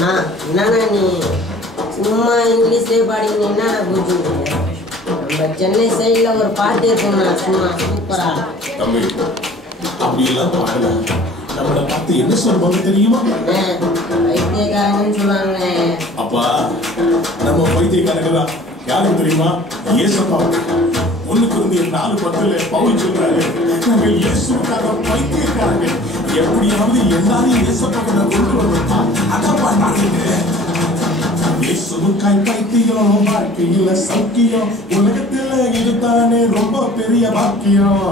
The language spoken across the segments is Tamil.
என்னண்ணா நீ சும்மா இங்கிலீஷ்லேயே பாடிங்க என்னடா பூஜிங்க நம்ம சென்னை சைடில் ஒரு பாட்டு இருக்குண்ணா சும்மா சூப்பரா தம்பி அப்படியெல்லாம் பாடல நம்மளை பார்த்து என்ன சொல்லுவாங்க தெரியுமா? பைத்தியக்காரங்கன்னு சொன்னாங்க. அப்பா நம்ம பைத்தியக்காரங்க தான். யாருக்கு தெரியுமா? ஏசப்பா. ஒண்ணுக்கு வந்து 4:10 பவுல் சொல்றாரு, நாங்க இயேசுக்காக பைத்தியக்காரங்க. எப்படியாவது எல்லாரும் இயேசப்பா கிட்ட கொண்டு வரணும். அதான் பாட்டாங்க. இயேசுக்காய் பைத்தியம், வாழ்க்கையில சௌக்கியம், உலகத்துல இதுதானே ரொம்ப பெரிய பாக்கியம்.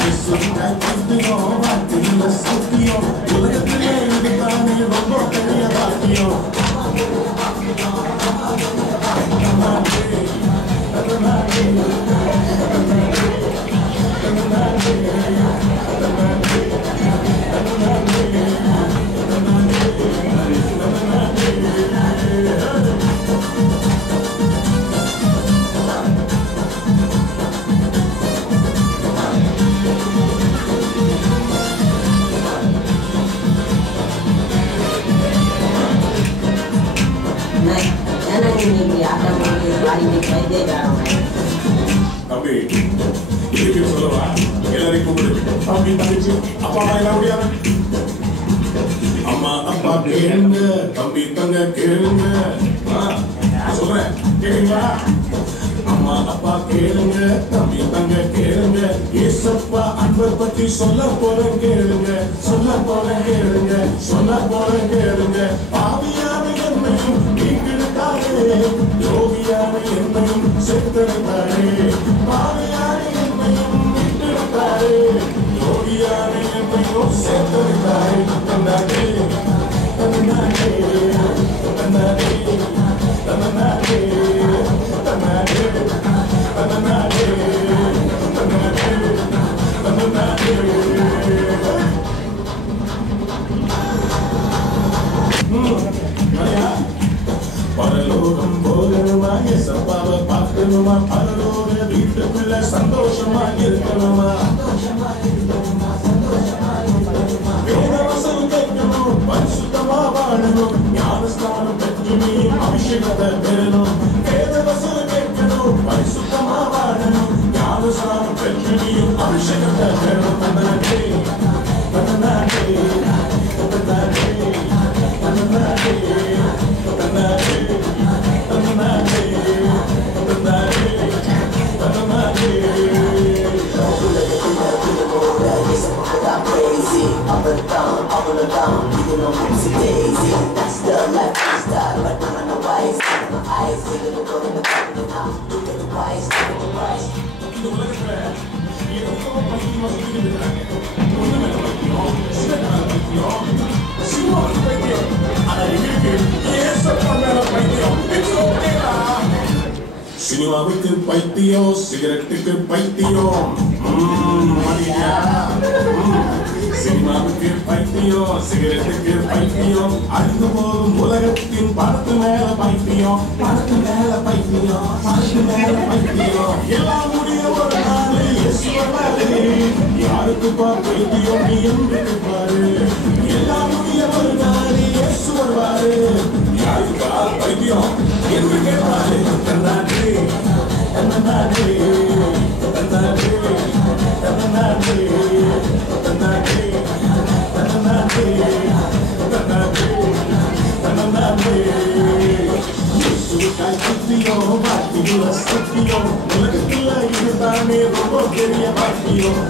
இயேசுக்காய் பைத்தியம், வாழ்க்கையில சௌக்கியம், உலகத்துல இதுதானே ரொம்ப பெரிய பாக்கியம். தம்பி இதுக்கு சொல்லவா? எல்லாரையும் கூப்பிடு. தம்பி தங்கச்சி அப்பா அம்மா எல்லாம் முடியாது. அம்மா அப்பா கேளுங்க, தம்பி தங்க கேளுங்க. சொல்றேன் கேளுங்களா? அம்மா அப்பா கேளுங்க, தம்பி தங்க கேளுங்க. ஏசப்பா அன்பை பத்தி சொல்ல போறேன் கேளுங்க, சொல்ல போறேன் கேளுங்க, சொல்ல போறேன் கேளுங்க. பாவியான என்னையும் நீங்கிட்டாரே, யோகியான என்னையும் சேர்த்திருந்தாரே. பாவியான என்னையும் நீங்கிட்டாரே, யோகியான என்னையும் சேர்த்திருந்தாரே. தந்தாரே தந்தாரே தந்தாரே தந்தாரே தந்தாரே தந்தாரே தந்தாரே. பரலோகம் போகணுமா? ஏசப்பாவை பார்க்கணுமா? பரலோக வீட்டுக்குள்ள சந்தோஷமா இருக்கணுமா? வேதவசனம் கேட்கணும், பரிசுத்தமா வாழணும், ஞானஸ்தானம் பெற்று நீ அபிஷேகத்தை பெறணும். வேதவசனம் கேட்கணும், பரிசுத்தமா வாழணும், ஞானஸ்தானம் பெற்று நீ அபிஷேகத்தை பெறணும். தன்னாடே தன்னாடே தன்னாடே தன்னாடே தன்னாடே தன்னாடே தன்னாடே crazy, up and down, even on Pepsi Daisy. That's the lifestyle, but I'm on the wise. My eyes, look at the world in the back of the now. Look at the price, look at the price. சினிமாவுக்கு பைத்தியம், சிகரெட்டுக்கு பைத்தியம். சினிமாவுக்கு பைத்தியம், சிகரெட்டுக்கு பைத்தியம், அழிந்து போகும் உலகத்தின் படத்து மேல பைத்தியம், படத்து மேல பைத்தியம், படத்து மேல பைத்தியம். எல்லாம் முடிய ஒரு நாள் யாருக்கு பைத்தியம் நீ என்று பாரு. எல்லாம் முடிய ஒரு நாள் இயேசு வருவாரு. யாருக்கா பைத்தியம் என்று கேட்பாரு. தன்னாடே தன்னாடே தன்னாடே தன்னாடே தன்னாடே தன்னாடே தன்னாடே. இயேசுக்காய் பைத்தியம், வாழ்க்கையில சத்தியம், உலகத்துல இதுதானே ரொம்ப பெரிய பாக்கியம்.